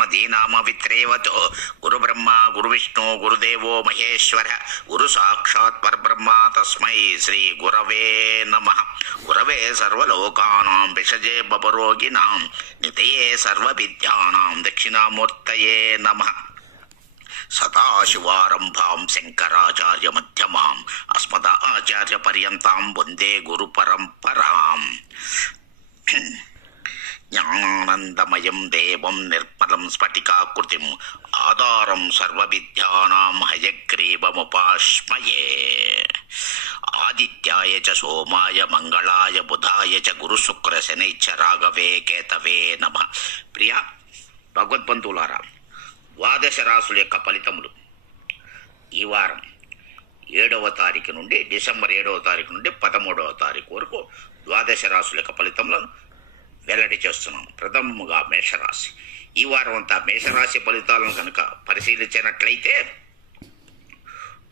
దీనామవిత్రేవతో గురు బ్రహ్మ గురు విష్ణు గురుదేవో మహేశ్వర గురు సాక్షాత్ పరబ్రహ్మ తస్మై శ్రీ గురవే నమ. గురవే సర్వలోకానాం విషజే బపరోగిణాం నితయే సర్వవిద్యానాం దక్షిణామూర్తయే నమ. సదాశివారంభాం శంకరాచార్య మధ్యమాం అస్మదాచార్య పర్యంతం వందే గురు పరంపరాం జ్ఞానానందమయం దేవం నిర్మలం స్ఫటికాకృతిం ఆధారం సర్వవిద్యానాం హయగ్రీవముపాస్మయే ఆదిత్యాయ చ సోమాయ మంగళాయ బుధాయ చ గురుశుక్ర శనైశ్చ రాఘవే కేతవే నమ. ప్రియ భగవద్బంధువులారా ద్వాదశ రాసుల యొక్క ఫలితములు. ఈ వారం ఏడవ తారీఖు నుండి డిసెంబర్ ఏడవ తారీఖు నుండి పదమూడవ తారీఖు వరకు ద్వాదశ రాసుల యొక్క ఫలితములను వెల్లడి చేస్తున్నాం. ప్రథమముగా మేషరాశి. ఈ వారం అంతా మేషరాశి ఫలితాలను కనుక పరిశీలించినట్లయితే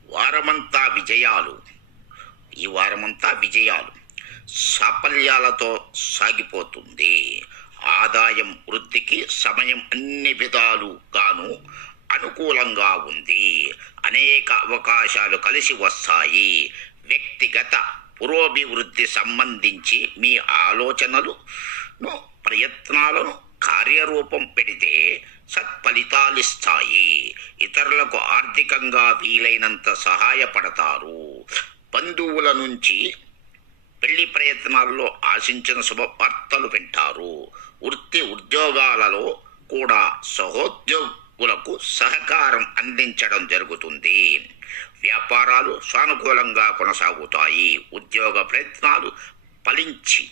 వారమంతా విజయాలు. ఈ వారమంతా విజయాలు. సాఫల్యాలతో సాగిపోతుంది. ఆదాయం వృద్ధికి సమయం అన్ని విధాలుగాను అనుకూలంగా ఉంది. అనేక అవకాశాలు కలిసి వస్తాయి. వ్యక్తిగత పురోభివృద్ధి సంబంధించి మీ ఆలోచనలు ప్రయత్నాలను కార్యరూపం పెడితే సత్ఫలితాలిస్తాయి. ఇతరులకు ఆర్థికంగా వీలైనంత సహాయపడతారు. బంధువుల నుంచి పెళ్ళి ప్రయత్నాల్లో ఆశించిన శుభవార్తలు వింటారు. వృత్తి ఉద్యోగాలలో కూడా సహోద్యోగులకు సహకారం అందించడం జరుగుతుంది. వ్యాపారాలు సానుకూలంగా కొనసాగుతాయి. ఉద్యోగ ప్రయత్నాలు ఫలించి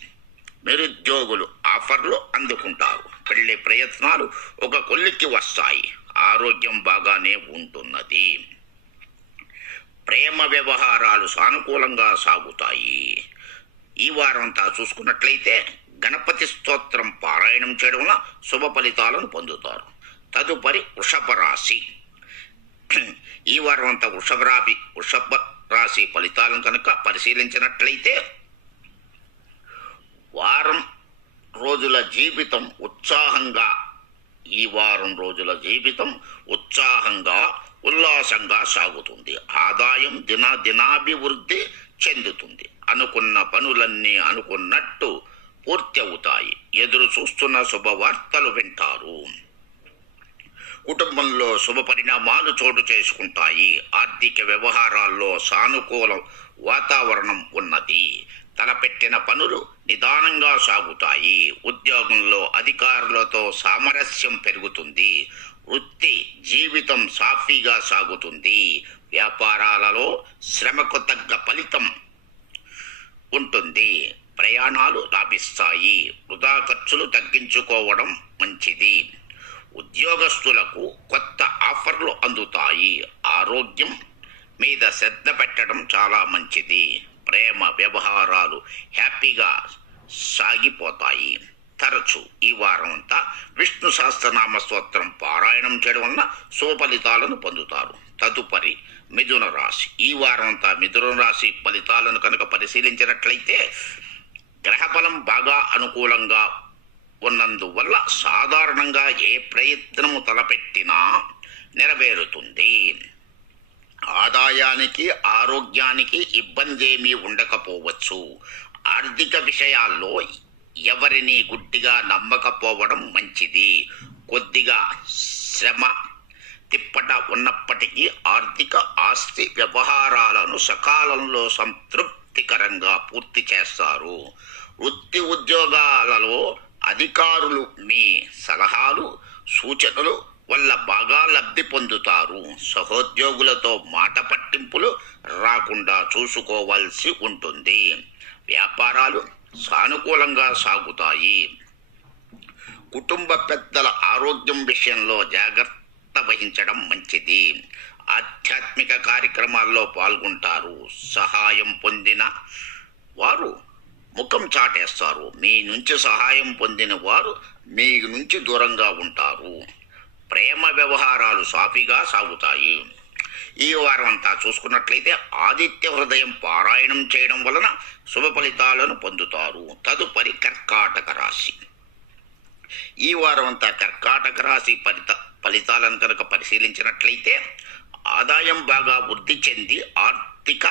నిరుద్యోగులు ఆఫర్లు అందుకుంటారు. పెళ్ళి ప్రయత్నాలు ఒక కొల్లికి వస్తాయి. ఆరోగ్యం బాగానే ఉంటున్నది. ప్రేమ వ్యవహారాలు సానుకూలంగా సాగుతాయి. ఈ వారంతా చూసుకున్నట్లయితే గణపతి స్తోత్రం పారాయణం చేయడం వల్ల శుభ ఫలితాలను పొందుతారు. తదుపరి వృషభ రాశి. ఈ వారం అంతా వృషభ రాశి వృషభ రాశి ఫలితాలను కనుక పరిశీలించినట్లయితే వారం రోజుల జీవితం ఉత్సాహంగా ఈ వారం రోజుల జీవితం ఉత్సాహంగా ఉల్లాసంగా సాగుతుంది. ఆదాయం దిన దినాభివృద్ధి చెందుతుంది. అనుకున్న పనులన్నీ అనుకున్నట్టు పూర్తి అవుతాయి ఎదురు చూస్తున్న శుభవార్తలు వింటారు. కుటుంబంలో శుభ పరిణామాలు చోటు చేసుకుంటాయి. ఆర్థిక వ్యవహారాల్లో సానుకూల వాతావరణం ఉన్నది. తలపెట్టిన పనులు నిదానంగా సాగుతాయి. ఉద్యోగంలో అధికారులతో సామరస్యం పెరుగుతుంది. వృత్తి జీవితం సాఫీగా సాగుతుంది. వ్యాపారాలలో శ్రమకు తగ్గ ఫలితం ఉంటుంది. ప్రయాణాలు లాభిస్తాయి. వృధా ఖర్చులు తగ్గించుకోవడం మంచిది. ఉద్యోగస్తులకు కొత్త ఆఫర్లు అందుతాయి. ఆరోగ్యం మీద శ్రద్ధ పెట్టడం చాలా మంచిది. ప్రేమ వ్యవహారాలు హ్యాపీగా సాగిపోతాయి. తరచు ఈ వారం అంతా విష్ణు సహస్రనామ స్తోత్రం పారాయణం చేయడం వలన సుఫలితాలను పొందుతారు. తదుపరి మిథున రాశి. ఈ వారం అంతా మిథున రాశి ఫలితాలను కనుక పరిశీలించినట్లయితే గ్రహఫలం బాగా అనుకూలంగా ఉన్నందువల్ల సాధారణంగా ఏ ప్రయత్నము తలపెట్టినా నెరవేరుతుంది. ఆదాయానికి ఆరోగ్యానికి ఇబ్బంది ఏమీ ఉండకపోవచ్చు. ఆర్థిక విషయాల్లో ఎవరిని గుడ్డిగా నమ్మకపోవడం మంచిది. కొద్దిగా శ్రమ తిప్పట ఉన్నప్పటికీ ఆర్థిక ఆస్తి వ్యవహారాలను సకాలంలో సంతృప్తికరంగా పూర్తి చేస్తారు. వృత్తి ఉద్యోగాలలో అధికారులు మీ సలహాలు సూచనలు వల్ల బాగా లబ్ధి పొందుతారు. సహోద్యోగులతో మాట పట్టింపులు రాకుండా చూసుకోవాల్సి ఉంటుంది. వ్యాపారాలు సానుకూలంగా సాగుతాయి. కుటుంబ పెద్దల ఆరోగ్యం విషయంలో జాగ్రత్త వహించడం మంచిది. ఆధ్యాత్మిక కార్యక్రమాల్లో పాల్గొంటారు. సహాయం పొందిన వారు ముఖం చాటేస్తారు. మీ నుంచి సహాయం పొందిన వారు మీ నుంచి దూరంగా ఉంటారు. ప్రేమ వ్యవహారాలు సాఫీగా సాగుతాయి. ఈ వారం అంతా చూసుకున్నట్లయితే ఆదిత్య హృదయం పారాయణం చేయడం వలన శుభ ఫలితాలను పొందుతారు. తదుపరి కర్కాటక రాశి. ఈ వారం అంతా కర్కాటక రాశి ఫలిత ఫలితాలను కనుక పరిశీలించినట్లయితే ఆదాయం బాగా వృద్ధి చెంది ఆర్థిక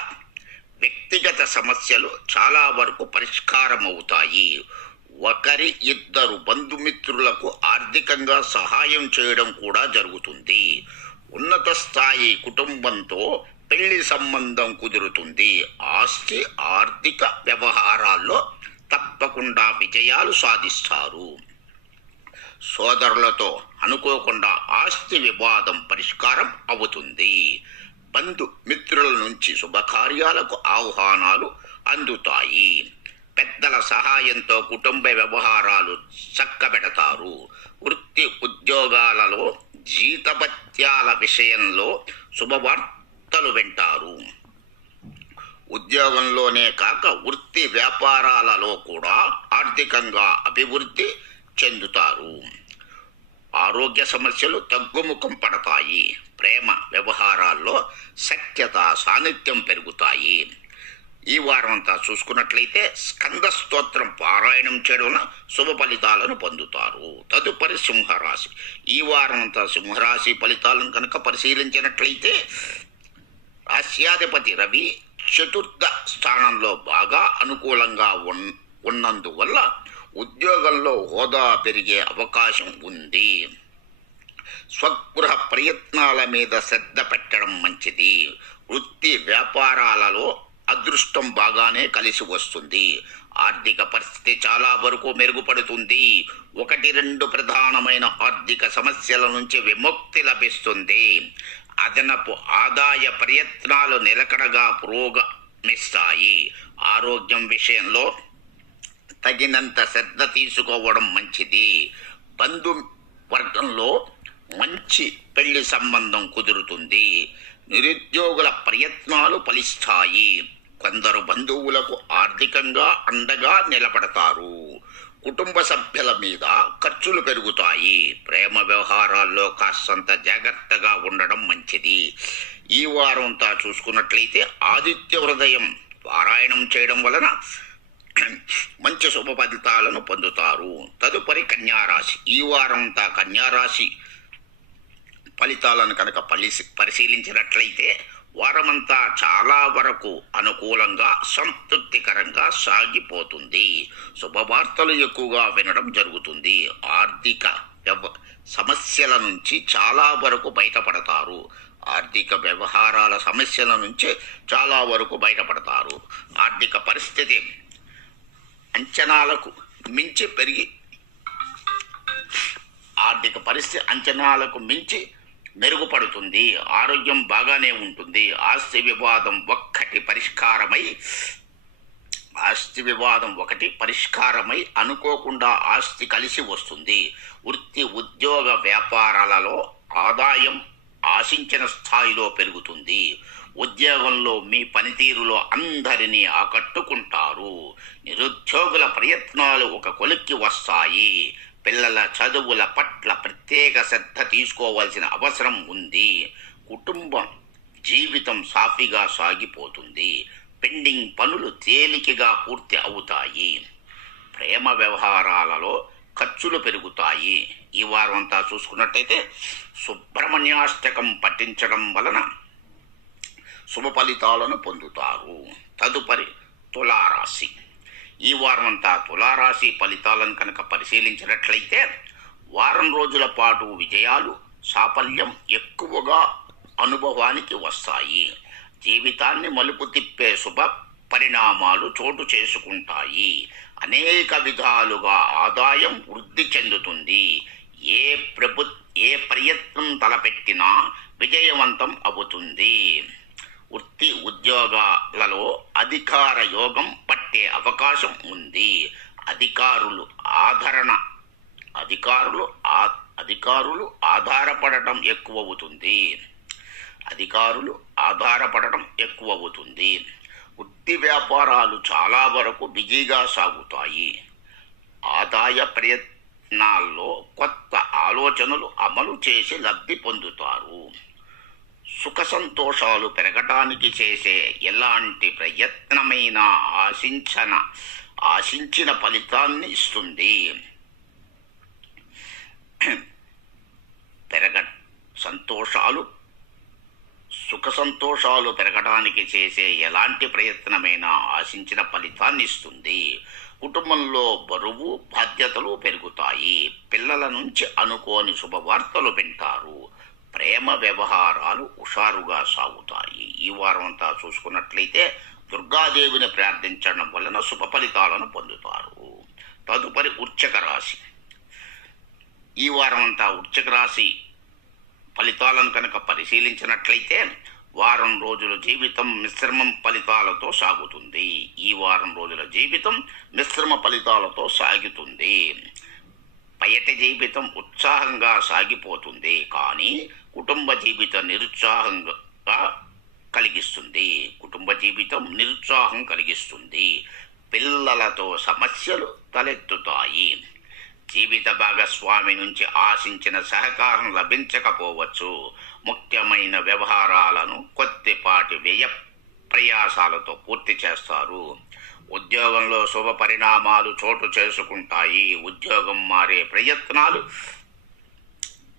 వ్యక్తిగత సమస్యలు చాలా వరకు పరిష్కారం అవుతాయి ఒకరి ఇద్దరు బంధుమిత్రులకు ఆర్థికంగా సహాయం చేయడం కూడా జరుగుతుంది. ఉన్నత స్థాయి కుటుంబంతో పెళ్ళి సంబంధం కుదురుతుంది. ఆస్తి ఆర్థిక వ్యవహారాల్లో తప్పకుండా విజయాలు సాధిస్తారు. సోదరులతో అనుకోకుండా ఆస్తి వివాదం పరిష్కారం అవుతుంది. బంధు మిత్రుల నుంచి శుభకార్యాలకు ఆహ్వానాలు అందుతాయి. పెద్దల సహాయంతో కుటుంబ వ్యవహారాలు చక్కబెడతారు. వృత్తి ఉద్యోగాలలో జీతభత్యాల విషయంలో శుభవార్తలు వింటారు. ఉద్యోగంలోనే కాక వృత్తి వ్యాపారాలలో కూడా ఆర్థికంగా అభివృద్ధి చెందుతారు. ఆరోగ్య సమస్యలు తగ్గుముఖం పడతాయి. ప్రేమ వ్యవహారాల్లో సఖ్యత సాన్నిధ్యం పెరుగుతాయి. ఈ వారం అంతా చూసుకున్నట్లయితే స్కంద స్తోత్రం పారాయణం చేయడం శుభ ఫలితాలను పొందుతారు. తదుపరి సింహరాశి. ఈ వారం అంతా సింహరాశి ఫలితాలను కనుక పరిశీలించినట్లయితే రాశ్యాధిపతి రవి చతుర్థ స్థానంలో బాగా అనుకూలంగా ఉన్ ఉన్నందువల్ల ఉద్యోగంలో హోదా పెరిగే అవకాశం ఉంది. స్వగృహ ప్రయత్నాల మీద శ్రద్ధ పెట్టడం మంచిది. వృత్తి వ్యాపారాలలో అదృష్టం బాగానే కలిసి వస్తుంది. ఆర్థిక పరిస్థితి చాలా వరకు మెరుగుపడుతుంది. ఒకటి రెండు ప్రధానమైన ఆర్థిక సమస్యల నుంచి విముక్తి లభిస్తుంది. అదనపు ఆదాయ ప్రయత్నాలు నిలకడగా పురోగమిస్తాయి. ఆరోగ్యం విషయంలో తగినంత శ్రద్ధ తీసుకోవడం మంచిది. బంధు వర్గంలో మంచి పెళ్ళి సంబంధం కుదురుతుంది. నిరుద్యోగుల ప్రయత్నాలు ఫలిస్తాయి. కొందరు బంధువులకు ఆర్థికంగా అండగా నిలబడతారు. కుటుంబ సభ్యుల మీద ఖర్చులు పెరుగుతాయి. ప్రేమ వ్యవహారాల్లో కాస్తంత జాగ్రత్తగా ఉండడం మంచిది. ఈ వారంతా చూసుకున్నట్లయితే ఆదిత్య హృదయం పారాయణం చేయడం వలన మంచి శుభ ఫలితాలను పొందుతారు. తదుపరి కన్యారాశి. ఈ వారంతా కన్యారాశి ఫలితాలను కనుక పరిశీ పరిశీలించినట్లయితే వారమంతా చాలా వరకు అనుకూలంగా సంతృప్తికరంగా సాగిపోతుంది. శుభవార్తలు ఎక్కువగా వినడం జరుగుతుంది. ఆర్థిక వ్యవ సమస్యల నుంచి చాలా వరకు బయటపడతారు. ఆర్థిక వ్యవహారాల సమస్యల నుంచి చాలా వరకు బయటపడతారు. ఆర్థిక పరిస్థితి అంచనాలకు మించి పెరిగి ఆర్థిక పరిస్థితి అంచనాలకు మించి మెరుగుపడుతుంది ఆరోగ్యం బాగానే ఉంటుంది. ఆస్తి వివాదం ఒక్కటి పరిష్కారమై ఆస్తి వివాదం ఒకటి పరిష్కారమై అనుకోకుండా ఆస్తి కలిసి వస్తుంది. వృత్తి ఉద్యోగ వ్యాపారాలలో ఆదాయం ఆశించిన స్థాయిలో పెరుగుతుంది. ఉద్యోగంలో మీ పనితీరులో అందరినీ ఆకట్టుకుంటారు. నిరుద్యోగుల ప్రయత్నాలు ఒక కొలిక్కి వస్తాయి. పిల్లల చదువుల పట్ల ప్రత్యేక శ్రద్ధ తీసుకోవాల్సిన అవసరం ఉంది. కుటుంబం జీవితం సాఫీగా సాగిపోతుంది. పెండింగ్ పనులు తేలికగా పూర్తి అవుతాయి. ప్రేమ వ్యవహారాలలో ఖర్చులు పెరుగుతాయి. ఈ వారం అంతా చూసుకున్నట్టయితే సుబ్రహ్మణ్యాష్టకం పఠించడం వలన శుభ ఫలితాలను పొందుతారు. తదుపరి తులారాశి. ఈ వారమంతా తులారాశి ఫలితాలను కనుక పరిశీలించినట్లయితే వారం రోజుల పాటు విజయాలు సాఫల్యం ఎక్కువగా అనుభవానికి వస్తాయి. జీవితాన్ని మలుపు తిప్పే శుభ పరిణామాలు చోటు చేసుకుంటాయి. అనేక విధాలుగా ఆదాయం వృద్ధి చెందుతుంది. ఏ ప్రభు ఏ ప్రయత్నం తలపెట్టినా విజయవంతం అవుతుంది. వృత్తి ఉద్యోగాలలో అధికార యోగం పట్టే అవకాశం ఉంది. అధికారులు ఆదరణ అధికారులు ఆ అధికారులు ఆధారపడటం ఎక్కువ అవుతుంది అధికారులు ఆధారపడటం ఎక్కువ అవుతుంది వృత్తి వ్యాపారాలు చాలా వరకు బిజీగా సాగుతాయి. ఆదాయ ప్రయత్నాల్లో కొత్త ఆలోచనలు అమలు చేసి లబ్ధి పొందుతారు. సుఖ సంతోషాలు పెరగటానికి చేసే ఎలాంటి ప్రయత్నమైనా ఆశించన ఆశించిన ఫలితాన్ని ఇస్తుంది. పెరగ సంతోషాలు సుఖ సంతోషాలు పెరగడానికి చేసే ఎలాంటి ప్రయత్నమైనా ఆశించిన ఫలితాన్ని ఇస్తుంది. కుటుంబంలో బరువు బాధ్యతలు పెరుగుతాయి. పిల్లల నుంచి అనుకోని శుభవార్తలు వింటారు. ప్రేమ వ్యవహారాలు హుషారుగా సాగుతాయి. ఈ వారం అంతా చూసుకున్నట్లయితే దుర్గాదేవిని ప్రార్థించడం వలన శుభ ఫలితాలను పొందుతారు. తదుపరి ఉచ్చక రాశి. ఈ వారం అంతా ఉచ్చక రాశి ఫలితాలను కనుక పరిశీలించినట్లయితే వారం రోజుల జీవితం మిశ్రమం ఫలితాలతో సాగుతుంది. ఈ వారం రోజుల జీవితం మిశ్రమ ఫలితాలతో సాగుతుంది. పయట జీవితం ఉత్సాహంగా సాగిపోతుంది కానీ కుటుంబ జీవితం నిరుత్సాహంగా కలిగిస్తుంది. కుటుంబ జీవితం నిరుత్సాహం కలిగిస్తుంది. పిల్లలతో సమస్యలు తలెత్తుతాయి. జీవిత భాగస్వామి నుంచి ఆశించిన సహకారం లభించకపోవచ్చు. ముఖ్యమైన వ్యవహారాలను కొద్దిపాటి వ్యయ ప్రయాసాలతో పూర్తి చేస్తారు. ఉద్యోగంలో శుభ పరిణామాలు చోటు చేసుకుంటాయి. ఉద్యోగం మారే ప్రయత్నాలు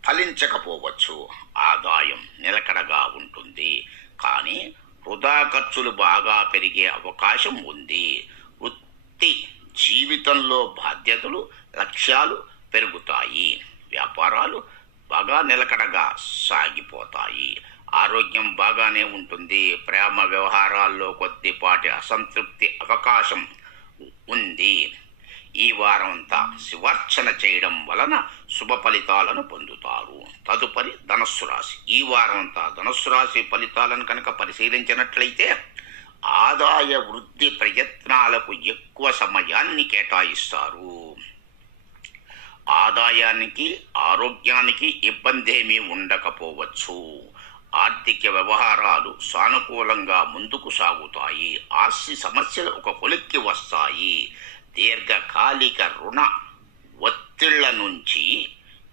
ఫలించకపోవచ్చు. ఆదాయం నిలకడగా ఉంటుంది. కానీ వృధా ఖర్చులు బాగా పెరిగే అవకాశం ఉంది. వృత్తి జీవితంలో బాధ్యతలు లక్ష్యాలు పెరుగుతాయి. వ్యాపారాలు బాగా నిలకడగా సాగిపోతాయి. ఆరోగ్యం బాగానే ఉంటుంది. ప్రేమ వ్యవహారాల్లో కొద్దిపాటి అసంతృప్తి అవకాశం ఉంది. ఈ వారంతా శివార్చన చేయడం వలన శుభ ఫలితాలను పొందుతారు. తదుపరి ధనస్సు రాశి. ఈ వారంతా అంతా ధనస్సు రాశి ఫలితాలను కనుక పరిశీలించినట్లయితే ఆదాయ వృద్ధి ప్రయత్నాలకు ఎక్కువ సమయాన్ని కేటాయిస్తారు. ఆదాయానికి ఆరోగ్యానికి ఇబ్బంది ఏమీ ఉండకపోవచ్చు. ఆర్థిక వ్యవహారాలు సానుకూలంగా ముందుకు సాగుతాయి. ఆస్తి సమస్యలు ఒక కొలిక్కి వస్తాయి. దీర్ఘకాలిక రుణ ఒత్తిళ్ళ నుంచి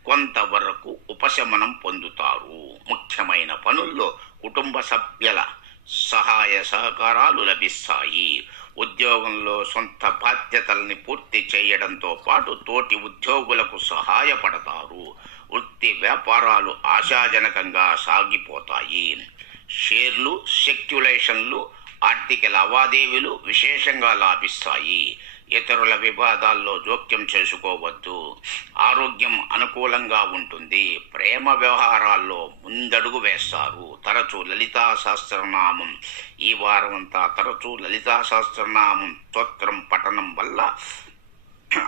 కొంతవరకు ఉపశమనం పొందుతారు. ముఖ్యమైన పనుల్లో కుటుంబ సభ్యుల సహాయ సహకారాలు లభిస్తాయి. ఉద్యోగంలో సొంత బాధ్యతల్ని పూర్తి చేయడంతో పాటు తోటి ఉద్యోగులకు సహాయపడతారు. వృత్తి వ్యాపారాలు ఆశాజనకంగా సాగిపోతాయి. షేర్లు సెక్యులేషన్లు ఆర్థిక లావాదేవీలు విశేషంగా లాభిస్తాయి. ఇతరుల వివాదాల్లో జోక్యం చేసుకోవద్దు. ఆరోగ్యం అనుకూలంగా ఉంటుంది. ప్రేమ వ్యవహారాల్లో ముందడుగు వేస్తారు. తరచూ లలితా సహస్రనామం ఈ వారమంతా తరచూ లలితా సహస్రనామం స్తోత్రం పఠనం వల్ల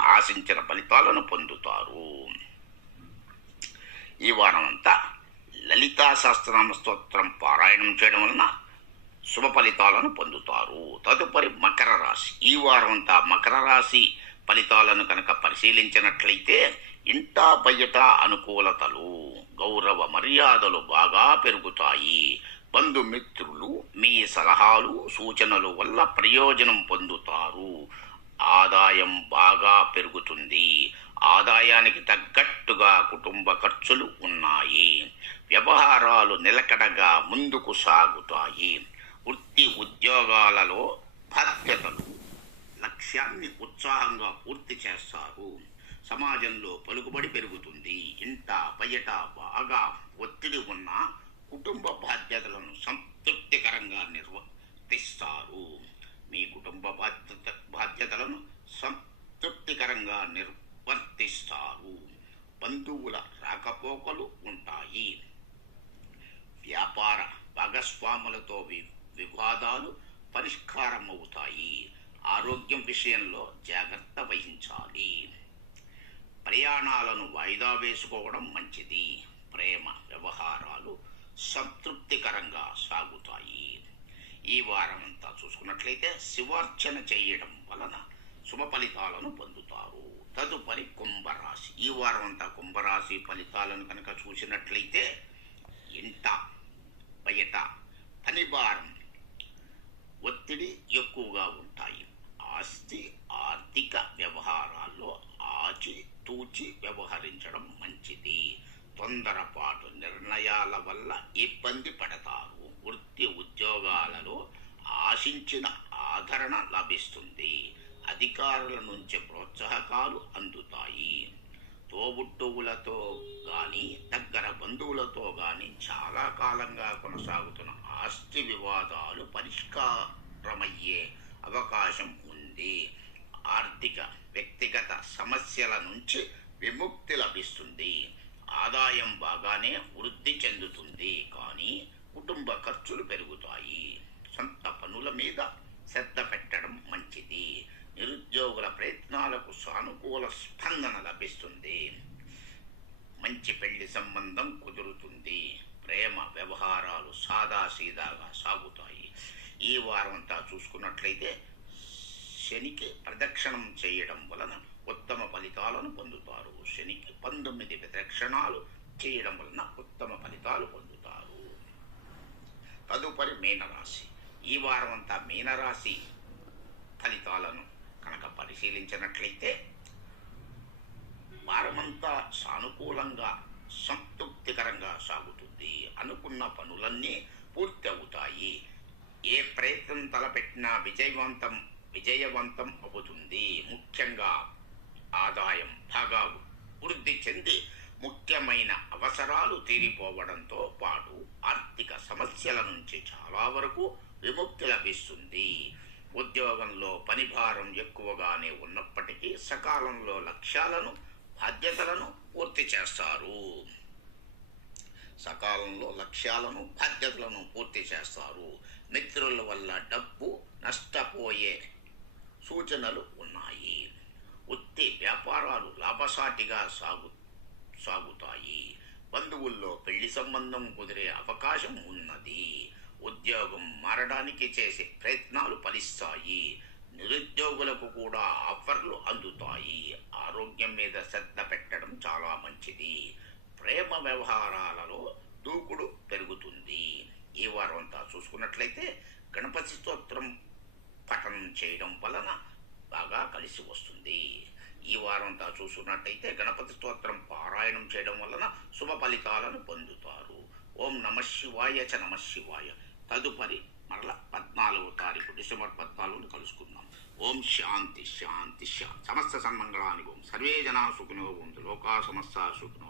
ఆశించిన ఫలితాలను పొందుతారు. ఈ వారం అంతా లలితా సహస్రనామ స్తోత్రం పారాయణం చేయడం వలన శుభ ఫలితాలను పొందుతారు. తదుపరి మకర రాశి. ఈ వారం అంతా మకర రాశి ఫలితాలను కనుక పరిశీలించినట్లయితే ఇంటా బయట అనుకూలతలు గౌరవ మర్యాదలు బాగా పెరుగుతాయి. బంధుమిత్రులు మీ సలహాలు సూచనలు వల్ల ప్రయోజనం పొందుతారు. ఆదాయం బాగా పెరుగుతుంది. ఆదాయానికి తగ్గట్టుగా కుటుంబ ఖర్చులు ఉన్నాయి. వ్యవహారాలు నిలకడగా ముందుకు సాగుతాయి. వృత్తి ఉద్యోగాలలో బాధ్యతలు లక్ష్యాన్ని ఉత్సాహంగా పూర్తి చేస్తారు. సమాజంలో పలుకుబడి పెరుగుతుంది. ఇంట బయట బాగా ఒత్తిడి ఉన్న కుటుంబ బాధ్యతలను సంతృప్తికరంగా నిర్వర్తిస్తారు. మీ కుటుంబ బాధ్యత బాధ్యతలను సంతృప్తికరంగా వర్తిస్తారు బంధువుల రాకపోకలు ఉంటాయి. వ్యాపార భాగస్వాములతో వి వివాదాలు పరిష్కారమవుతాయి. ఆరోగ్యం విషయంలో జాగ్రత్త వహించాలి. ప్రయాణాలను వాయిదా వేసుకోవడం మంచిది. ప్రేమ వ్యవహారాలు సంతృప్తికరంగా సాగుతాయి. ఈ వారం అంతా చూసుకున్నట్లయితే శివార్చన చేయడం వలన శుభ ఫలితాలను పొందుతారు. తదుపరి కుంభరాశి. ఈ వారం అంతా కుంభరాశి ఫలితాలను కనుక చూసినట్లయితే ఇంట బయట పనిభారం ఒత్తిడి ఎక్కువగా ఉంటాయి. ఆస్తి ఆర్థిక వ్యవహారాల్లో ఆచి తూచి వ్యవహరించడం మంచిది. తొందరపాటు నిర్ణయాల వల్ల ఇబ్బంది పడతారు. వృత్తి ఉద్యోగాలలో ఆశించిన ఆదరణ లభిస్తుంది. అధికారుల నుంచి ప్రోత్సాహకాలు అందుతాయి. తోబుట్టువులతో కానీ దగ్గర బంధువులతో కానీ చాలా కాలంగా కొనసాగుతున్న ఆస్తి వివాదాలు పరిష్కారమయ్యే అవకాశం ఉంది. ఆర్థిక వ్యక్తిగత సమస్యల నుంచి విముక్తి లభిస్తుంది. ఆదాయం బాగానే వృద్ధి చెందుతుంది. కానీ కుటుంబ ఖర్చులు పెరుగుతాయి. సొంత పనుల మీద శ్రద్ధ పెట్టడం మంచిది. నిరుద్యోగుల ప్రయత్నాలకు సానుకూల స్పందన లభిస్తుంది. మంచి పెళ్ళి సంబంధం కుదురుతుంది. ప్రేమ వ్యవహారాలు సాదాసీదాగా సాగుతాయి. ఈ వారమంతా చూసుకున్నట్లయితే శనికి ప్రదక్షిణం చేయడం వలన ఉత్తమ ఫలితాలను పొందుతారు. శనికి పంతొమ్మిది ప్రదక్షిణాలు చేయడం వలన ఉత్తమ ఫలితాలు పొందుతారు. తదుపరి మీనరాశి. ఈ వారం అంతా మీనరాశి ఫలితాలను కనుక పరిశీలించినట్లయితే వారమంతా సానుకూలంగా సంతృప్తికరంగా సాగుతుంది. అనుకున్న పనులన్నీ పూర్తి అవుతాయి ఏ ప్రయత్నం తలపెట్టినా విజయవంతం విజయవంతం అవుతుంది. ముఖ్యంగా ఆదాయం బాగా వృద్ధి చెంది ముఖ్యమైన అవసరాలు తీరిపోవడంతో పాటు ఆర్థిక సమస్యల నుంచి చాలా వరకు విముక్తి లభిస్తుంది. ఉద్యోగంలో పనిభారం ఎక్కువగానే ఉన్నప్పటికీ సకాలంలో లక్ష్యాలను బాధ్యతలను పూర్తి చేస్తారు. సకాలంలో లక్ష్యాలను బాధ్యతలను పూర్తి చేస్తారు. మిత్రుల వల్ల డబ్బు నష్టపోయే సూచనలు ఉన్నాయి. వృత్తి వ్యాపారాలు లాభసాటిగా సాగు సాగుతాయి. బంధువుల్లో పెళ్ళి సంబంధం కుదిరే అవకాశం ఉన్నది. ఉద్యోగం మారడానికి చేసే ప్రయత్నాలు ఫలిస్తాయి. నిరుద్యోగులకు కూడా ఆఫర్లు అందుతాయి. ఆరోగ్యం మీద శ్రద్ధ పెట్టడం చాలా మంచిది. ప్రేమ వ్యవహారాలలో దూకుడు పెరుగుతుంది. ఈ వారం అంతా చూసుకున్నట్లయితే గణపతి స్తోత్రం పఠనం చేయడం వలన బాగా కలిసి వస్తుంది. ఈ వారంతా చూసుకున్నట్టయితే గణపతి స్తోత్రం పారాయణం చేయడం వలన శుభ ఫలితాలను పొందుతారు. ఓం నమ శివాయ చ నమ శివాయ. తదుపరి మరల పద్నాలుగో తారీఖు డిసెంబర్ పద్నాలుగును కలుసుకుందాం. ఓం శాంతి శాంతి శాంతి. సమస్త సన్మంగళానికి ఓం. సర్వే జనా సుఖినో ఓం లోకా సమస్త సుఖినో